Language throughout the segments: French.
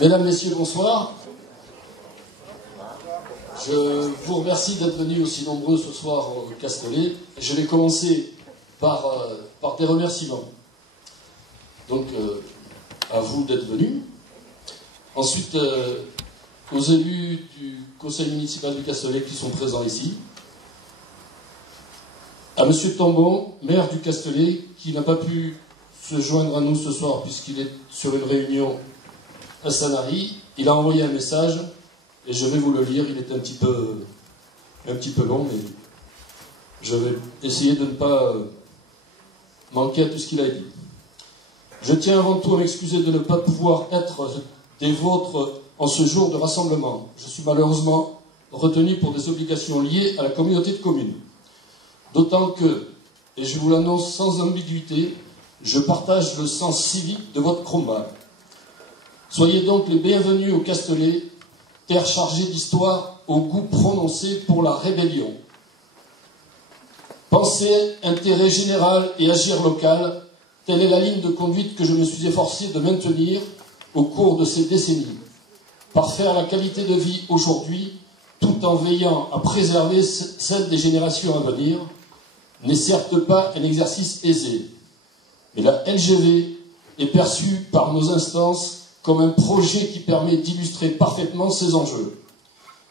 Mesdames, Messieurs, bonsoir. Je vous remercie d'être venus aussi nombreux ce soir au Castellet. Je vais commencer par des remerciements. Donc, à vous d'être venus. Ensuite, aux élus du conseil municipal du Castellet qui sont présents ici. À M. Tambon, maire du Castellet, qui n'a pas pu se joindre à nous ce soir puisqu'il est sur une réunion à Sanary. Il a envoyé un message et je vais vous le lire. Il est un petit peu long, mais je vais essayer de ne pas manquer à tout ce qu'il a dit. Je tiens avant tout à m'excuser de ne pas pouvoir être des vôtres en ce jour de rassemblement. Je suis malheureusement retenu pour des obligations liées à la communauté de communes. D'autant que, et je vous l'annonce sans ambiguïté, je partage le sens civique de votre combat. Soyez donc les bienvenus au Castellet, terre chargée d'histoire au goût prononcé pour la rébellion. Penser intérêt général et agir local, telle est la ligne de conduite que je me suis efforcé de maintenir au cours de ces décennies. Parfaire la qualité de vie aujourd'hui, tout en veillant à préserver celle des générations à venir, n'est certes pas un exercice aisé. Mais la LGV est perçue par nos instances comme un projet qui permet d'illustrer parfaitement ces enjeux.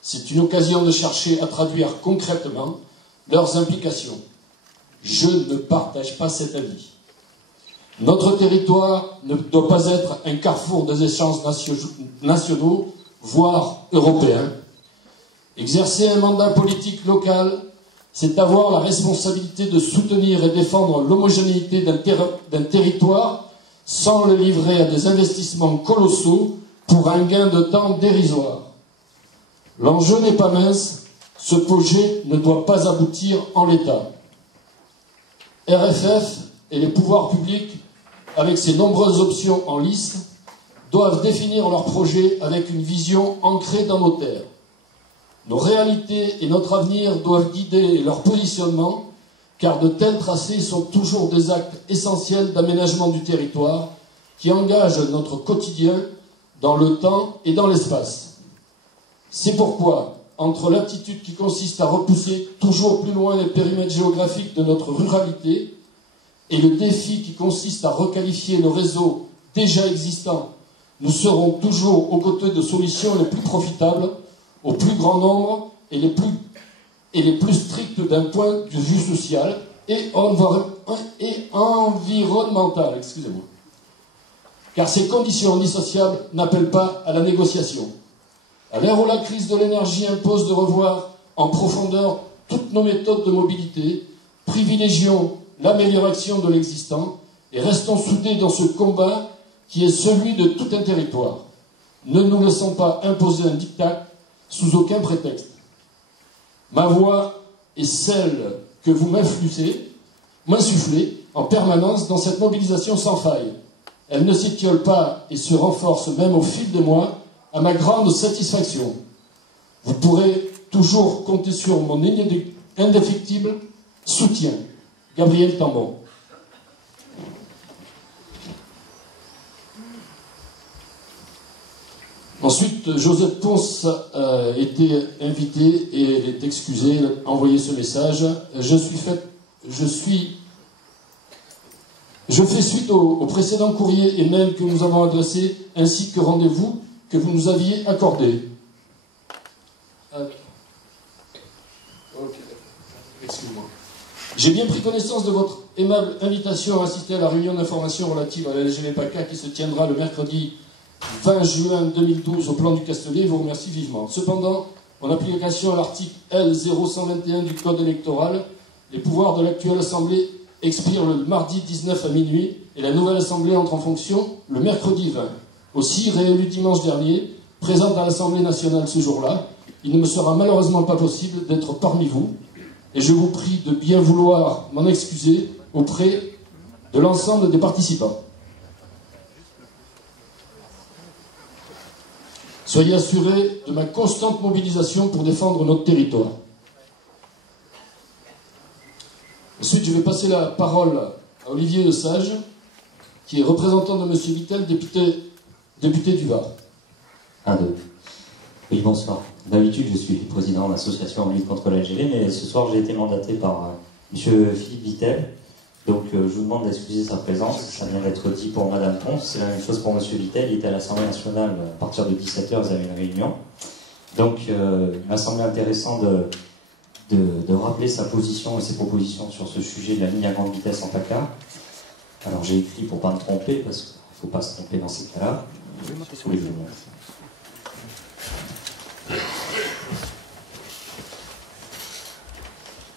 C'est une occasion de chercher à traduire concrètement leurs implications. Je ne partage pas cet avis. Notre territoire ne doit pas être un carrefour des échanges nationaux, voire européens. Exercer un mandat politique local, c'est avoir la responsabilité de soutenir et défendre l'homogénéité d'un territoire sans le livrer à des investissements colossaux pour un gain de temps dérisoire. L'enjeu n'est pas mince, ce projet ne doit pas aboutir en l'état. RFF et les pouvoirs publics, avec ses nombreuses options en liste, doivent définir leur projet avec une vision ancrée dans nos terres. Nos réalités et notre avenir doivent guider leur positionnement, car de tels tracés sont toujours des actes essentiels d'aménagement du territoire qui engagent notre quotidien dans le temps et dans l'espace. C'est pourquoi, entre l'aptitude qui consiste à repousser toujours plus loin les périmètres géographiques de notre ruralité et le défi qui consiste à requalifier nos réseaux déjà existants, nous serons toujours aux côtés de solutions les plus profitables, au plus grand nombre et les plus strictes d'un point de vue social et environnemental. Excusez-moi. Car ces conditions indissociables n'appellent pas à la négociation. À l'ère où la crise de l'énergie impose de revoir en profondeur toutes nos méthodes de mobilité, privilégions l'amélioration de l'existant et restons soudés dans ce combat qui est celui de tout un territoire. Ne nous laissons pas imposer un diktat sous aucun prétexte. Ma voix est celle que vous m'insufflez en permanence dans cette mobilisation sans faille. Elle ne s'étiole pas et se renforce même au fil des mois, à ma grande satisfaction. Vous pourrez toujours compter sur mon indéfectible soutien. Gabriel Tambon. Ensuite, Josette Ponce a été invitée et elle est excusée, elle a envoyé ce message. Je fais suite au précédent courrier et mail que nous avons adressé, ainsi que rendez-vous que vous nous aviez accordé. Excuse-moi. J'ai bien pris connaissance de votre aimable invitation à assister à la réunion d'information relative à la LGV PACA qui se tiendra le mercredi 20 juin 2012 au plan du Castellet, je vous remercie vivement. Cependant, en application à l'article L0121 du Code électoral, les pouvoirs de l'actuelle Assemblée expirent le mardi 19 à minuit et la nouvelle Assemblée entre en fonction le mercredi 20. Aussi, réélu dimanche dernier, présente à l'Assemblée nationale ce jour-là, il ne me sera malheureusement pas possible d'être parmi vous et je vous prie de bien vouloir m'en excuser auprès de l'ensemble des participants. Soyez assurés de ma constante mobilisation pour défendre notre territoire. Ensuite, je vais passer la parole à Olivier Lesage, qui est représentant de M. Vittel, député du Var. 1, 2. Oui, bonsoir. D'habitude, je suis président de l'association en lutte contre l'Algérie, mais ce soir, j'ai été mandaté par M. Philippe Vittel. Donc, je vous demande d'excuser sa présence. Ça vient d'être dit pour Mme Ponce. C'est la même chose pour M. Vittel. Il était à l'Assemblée nationale à partir de 17h, ils avaient une réunion. Donc, il m'a semblé intéressant de rappeler sa position et ses propositions sur ce sujet de la ligne à grande vitesse en PACA. Alors, j'ai écrit pour ne pas me tromper, parce qu'il ne faut pas se tromper dans ces cas-là. Oui, je vous montre.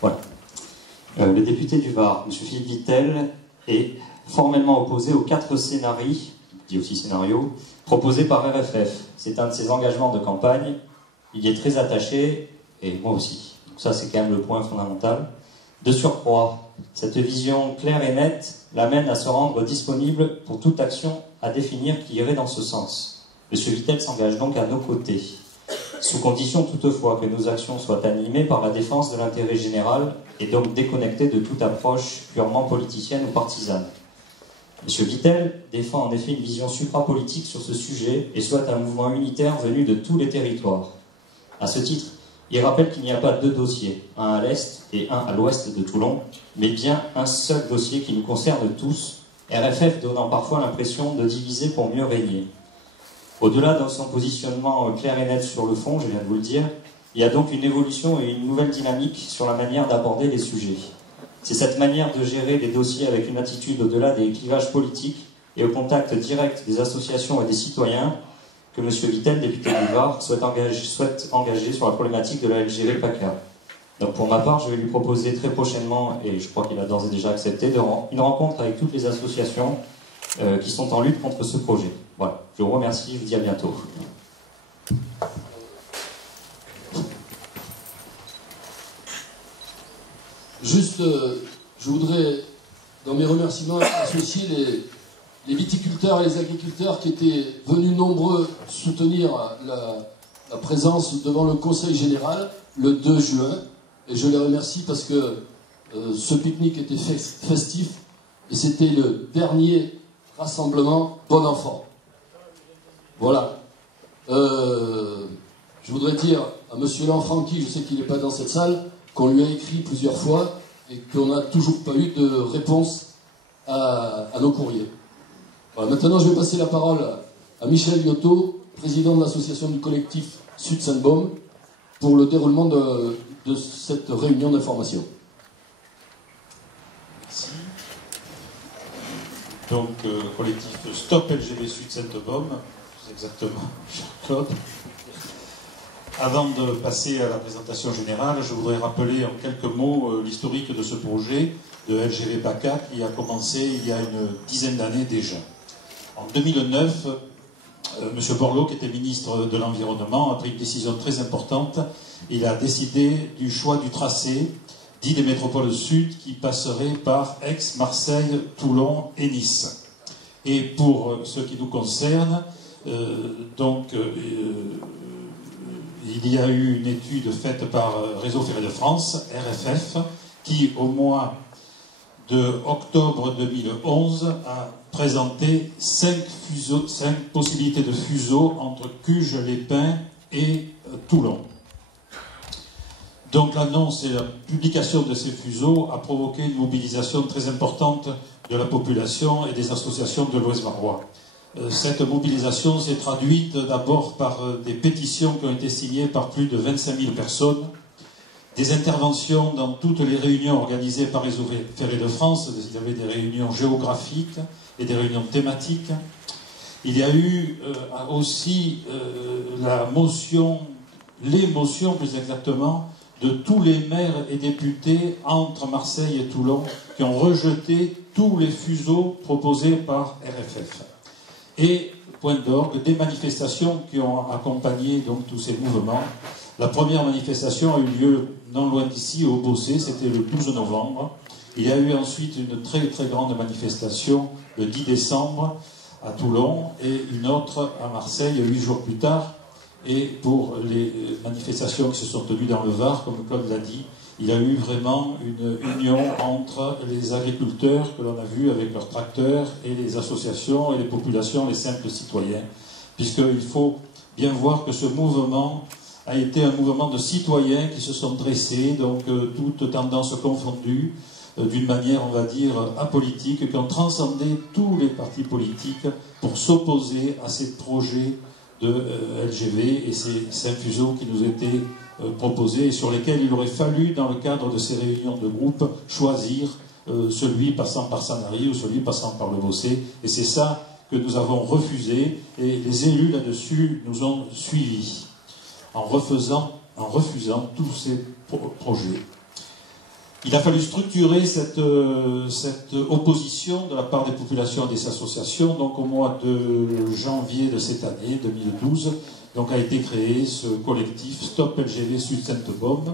Voilà. Le député du Var, M. Philippe Vittel, est formellement opposé aux 4 scénarios, dit aussi scénario, proposés par RFF. C'est un de ses engagements de campagne. Il y est très attaché, et moi aussi. Donc ça, c'est quand même le point fondamental. De surcroît, cette vision claire et nette l'amène à se rendre disponible pour toute action à définir qui irait dans ce sens. M. Vittel s'engage donc à nos côtés, sous condition toutefois que nos actions soient animées par la défense de l'intérêt général et donc déconnectées de toute approche purement politicienne ou partisane. M. Vittel défend en effet une vision suprapolitique sur ce sujet et souhaite un mouvement unitaire venu de tous les territoires. À ce titre, il rappelle qu'il n'y a pas 2 dossiers, un à l'est et un à l'ouest de Toulon, mais bien un seul dossier qui nous concerne tous, RFF donnant parfois l'impression de diviser pour mieux régner. Au-delà de son positionnement clair et net sur le fond, je viens de vous le dire, il y a donc une évolution et une nouvelle dynamique sur la manière d'aborder les sujets. C'est cette manière de gérer les dossiers avec une attitude au-delà des clivages politiques et au contact direct des associations et des citoyens que M. Vittel, député du Var, souhaite engager sur la problématique de la LGV-PACA. Donc pour ma part, je vais lui proposer très prochainement, et je crois qu'il a d'ores et déjà accepté, une rencontre avec toutes les associations qui sont en lutte contre ce projet. Voilà, je vous remercie, je vous dis à bientôt. Juste, je voudrais, dans mes remerciements, associer les viticulteurs et les agriculteurs qui étaient venus nombreux soutenir la présence devant le Conseil général le 2 juin. Et je les remercie parce que ce pique-nique était festif et c'était le dernier rassemblement bon enfant. Voilà. Je voudrais dire à M. Lanfranchi, je sais qu'il n'est pas dans cette salle, qu'on lui a écrit plusieurs fois et qu'on n'a toujours pas eu de réponse à nos courriers. Voilà. Maintenant, je vais passer la parole à Michel Liotto, président de l'association du collectif Sud-Saint-Baume, pour le déroulement de cette réunion d'information. Merci. Donc, collectif Stop LGB Sud-Saint-Baume, c'est exactement, Jean-Claude. Avant de passer à la présentation générale, je voudrais rappeler en quelques mots l'historique de ce projet de LGV-PACA qui a commencé il y a une dizaine d'années déjà. En 2009, M. Borloo, qui était ministre de l'Environnement, a pris une décision très importante. Il a décidé du choix du tracé dit des métropoles sud qui passerait par Aix, Marseille, Toulon et Nice. Et pour ce qui nous concerne, il y a eu une étude faite par Réseau Ferré de France, RFF, qui au mois de octobre 2011 a présenté 5 possibilités de fuseaux entre Cuges, Les Pins et Toulon. Donc l'annonce et la publication de ces fuseaux a provoqué une mobilisation très importante de la population et des associations de l'Ouest varois. Cette mobilisation s'est traduite d'abord par des pétitions qui ont été signées par plus de 25 000 personnes, des interventions dans toutes les réunions organisées par Réseau Ferré de France. Il y avait des réunions géographiques et des réunions thématiques. Il y a eu aussi les motions plus exactement, de tous les maires et députés entre Marseille et Toulon qui ont rejeté tous les fuseaux proposés par RFF. Et, point d'orgue, des manifestations qui ont accompagné donc tous ces mouvements. La première manifestation a eu lieu non loin d'ici, au Bossé, c'était le 12 novembre. Il y a eu ensuite une très très grande manifestation le 10 décembre à Toulon et une autre à Marseille 8 jours plus tard. Et pour les manifestations qui se sont tenues dans le Var, comme Claude l'a dit, il y a eu vraiment une union entre les agriculteurs que l'on a vu avec leurs tracteurs et les associations et les populations, les simples citoyens, puisqu'il faut bien voir que ce mouvement a été un mouvement de citoyens qui se sont dressés, donc toutes tendances confondues, d'une manière, on va dire, apolitique, qui ont transcendé tous les partis politiques pour s'opposer à ces projets de LGV et ces 5 fuseaux qui nous étaient proposés et sur lesquels il aurait fallu, dans le cadre de ces réunions de groupe, choisir celui passant par Sanary ou celui passant par le Bossé. Et c'est ça que nous avons refusé, et les élus là-dessus nous ont suivis en refusant tous ces projets. Il a fallu structurer cette opposition de la part des populations et des associations. Donc au mois de janvier de cette année, 2012, donc a été créé ce collectif Stop LGV Sud Sainte-Baume.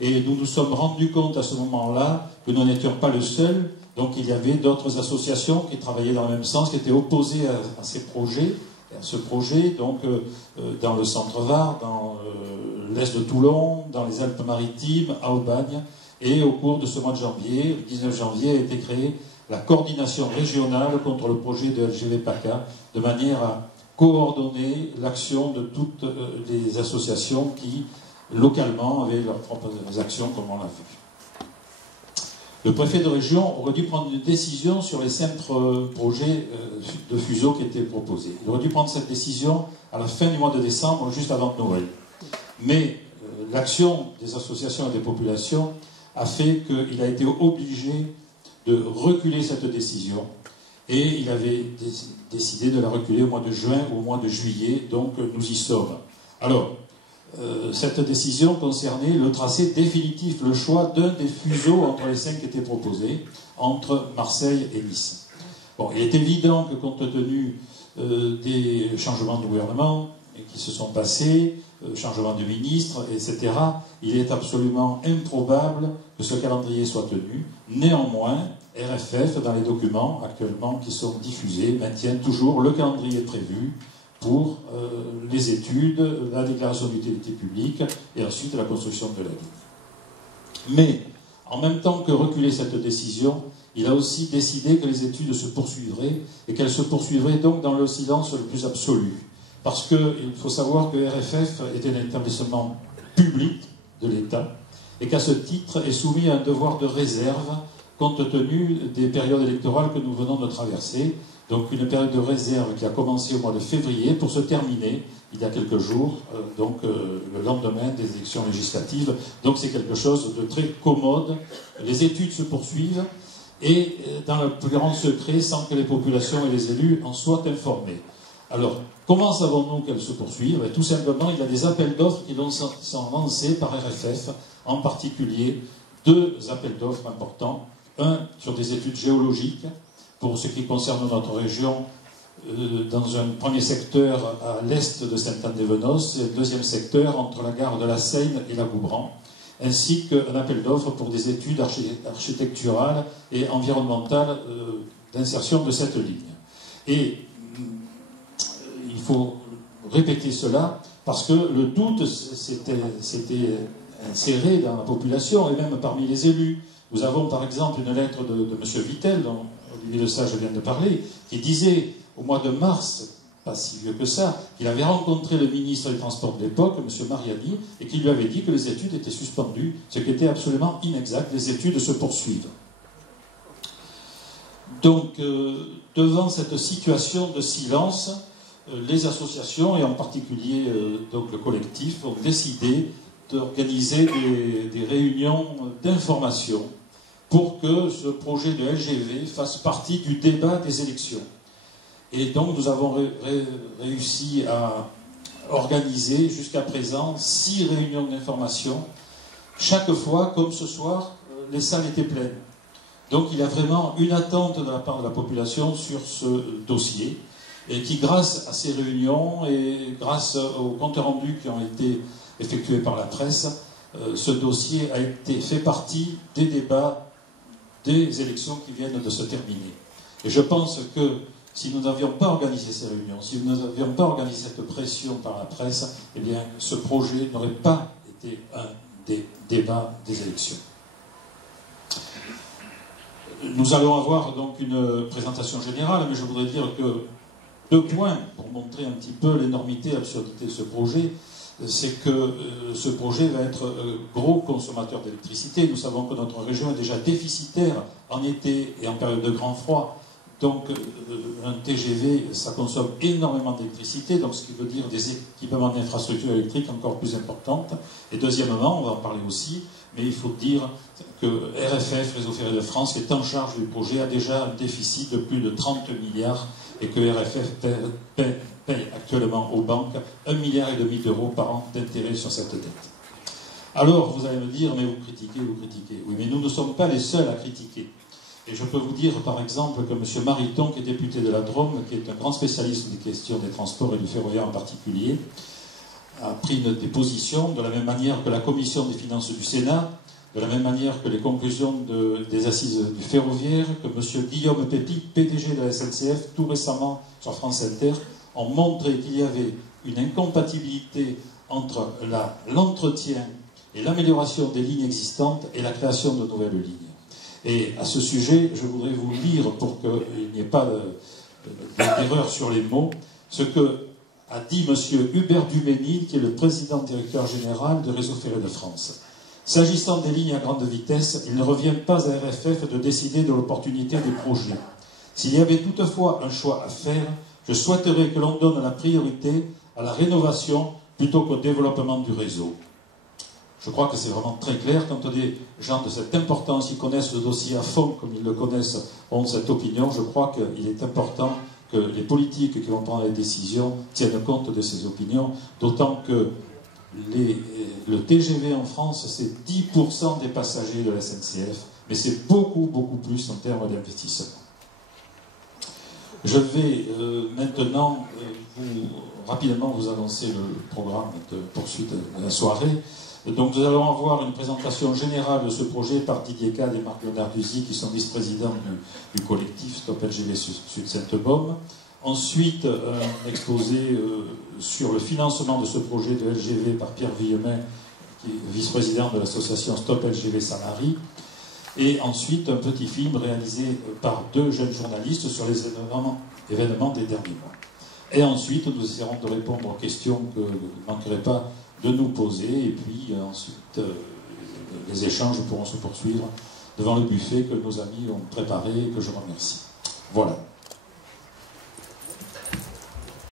Et nous nous sommes rendus compte à ce moment-là que nous n'étions pas le seul. Donc il y avait d'autres associations qui travaillaient dans le même sens, qui étaient opposées à ces projets, à ce projet, donc dans le centre Var, dans l'est de Toulon, dans les Alpes-Maritimes, à Aubagne. Et au cours de ce mois de janvier, le 19 janvier, a été créée la coordination régionale contre le projet de LGV PACA, de manière à coordonner l'action de toutes les associations qui, localement, avaient leurs propres actions, comme on l'a vu. Le préfet de région aurait dû prendre une décision sur les 5 projets de fuseaux qui étaient proposés. Il aurait dû prendre cette décision à la fin du mois de décembre, juste avant Noël. Mais l'action des associations et des populations a fait qu'il a été obligé de reculer cette décision. Et il avait décidé de la reculer au mois de juin ou au mois de juillet, donc nous y sommes. Alors, cette décision concernait le tracé définitif, le choix d'un des fuseaux entre les 5 qui étaient proposés, entre Marseille et Nice. Bon, il est évident que compte tenu des changements de gouvernement qui se sont passés, changement de ministre, etc., il est absolument improbable que ce calendrier soit tenu. Néanmoins, RFF, dans les documents actuellement qui sont diffusés, maintient toujours le calendrier prévu pour les études, la déclaration d'utilité publique et ensuite la construction de la ligne. Mais, en même temps que reculer cette décision, il a aussi décidé que les études se poursuivraient et qu'elles se poursuivraient donc dans le silence le plus absolu. Parce qu'il faut savoir que RFF était un établissement public de l'État et qu'à ce titre est soumis à un devoir de réserve compte tenu des périodes électorales que nous venons de traverser. Donc une période de réserve qui a commencé au mois de février pour se terminer il y a quelques jours, le lendemain des élections législatives. Donc c'est quelque chose de très commode. Les études se poursuivent et dans le plus grand secret sans que les populations et les élus en soient informés. Alors, comment savons-nous qu'elles se poursuivent? Tout simplement, il y a des appels d'offres qui sont lancés par RFF, en particulier 2 appels d'offres importants. Un sur des études géologiques, pour ce qui concerne notre région, dans un premier secteur à l'est de Sainte-Anne-des-Venos, et le deuxième secteur entre la gare de la Seine et la Goubran, ainsi qu'un appel d'offres pour des études architecturales et environnementales d'insertion de cette ligne. Et il faut répéter cela parce que le doute s'était inséré dans la population et même parmi les élus. Nous avons par exemple une lettre de M. Vittel, dont Olivier Lesage vient de parler, qui disait au mois de mars, pas si vieux que ça, qu'il avait rencontré le ministre des Transports de l'époque, M. Mariani, et qu'il lui avait dit que les études étaient suspendues, ce qui était absolument inexact. Les études se poursuivent. Donc, devant cette situation de silence, les associations, et en particulier donc le collectif, ont décidé d'organiser des réunions d'information pour que ce projet de LGV fasse partie du débat des élections. Et donc nous avons réussi à organiser jusqu'à présent 6 réunions d'information. Chaque fois, comme ce soir, les salles étaient pleines. Donc il y a vraiment une attente de la part de la population sur ce dossier, et qui, grâce à ces réunions et grâce aux comptes rendus qui ont été effectués par la presse, ce dossier a été fait partie des débats des élections qui viennent de se terminer. Et je pense que si nous n'avions pas organisé ces réunions, si nous n'avions pas organisé cette pression par la presse, eh bien ce projet n'aurait pas été un des débats des élections. Nous allons avoir donc une présentation générale, mais je voudrais dire que Deux points pour montrer un petit peu l'énormité et l'absurdité de ce projet. C'est que ce projet va être gros consommateur d'électricité. Nous savons que notre région est déjà déficitaire en été et en période de grand froid. Donc un TGV, ça consomme énormément d'électricité, donc ce qui veut dire des équipements d'infrastructures électriques encore plus importantes. Et deuxièmement, on va en parler aussi, mais il faut dire que RFF, Réseau Ferré de France, qui est en charge du projet, a déjà un déficit de plus de 30 milliards et que RFF paye actuellement aux banques 1,5 milliard d'euros par an d'intérêt sur cette dette. Alors, vous allez me dire, mais vous critiquez. Oui, mais nous ne sommes pas les seuls à critiquer. Et je peux vous dire, par exemple, que M. Mariton, qui est député de la Drôme, qui est un grand spécialiste des questions des transports et du ferroviaire en particulier, a pris des positions de la même manière que la Commission des finances du Sénat, de la même manière que les conclusions des assises du ferroviaire, que M. Guillaume Pépi, PDG de la SNCF, tout récemment sur France Inter, ont montré qu'il y avait une incompatibilité entre l'entretien et l'amélioration des lignes existantes et la création de nouvelles lignes. Et à ce sujet, je voudrais vous lire, pour qu'il n'y ait pas d'erreur sur les mots, ce que a dit M. Hubert Duménil, qui est le président directeur général de Réseau Ferré de France. S'agissant des lignes à grande vitesse, il ne revient pas à RFF de décider de l'opportunité des projets. S'il y avait toutefois un choix à faire, je souhaiterais que l'on donne la priorité à la rénovation plutôt qu'au développement du réseau. Je crois que c'est vraiment très clair. Quand des gens de cette importance qui connaissent le dossier à fond, comme ils le connaissent, ont cette opinion, je crois qu'il est important que les politiques qui vont prendre les décisions tiennent compte de ces opinions, d'autant que le TGV en France, c'est 10% des passagers de la SNCF, mais c'est beaucoup, beaucoup plus en termes d'investissement. Je vais maintenant rapidement vous annoncer le programme de poursuite de la soirée. Donc nous allons avoir une présentation générale de ce projet par Didier Cade et Marc-Léonard Duzy, qui sont vice-présidents du collectif Stop LGV Sud-Sainte-Baume. Ensuite, un exposé sur le financement de ce projet de LGV par Pierre Villemain, qui est vice-président de l'association Stop LGV Sanary. Et ensuite, un petit film réalisé par deux jeunes journalistes sur les événements des derniers mois. Et ensuite, nous essaierons de répondre aux questions que vous ne manquerez pas de nous poser, et puis ensuite les échanges pourront se poursuivre devant le buffet que nos amis ont préparé et que je remercie. Voilà.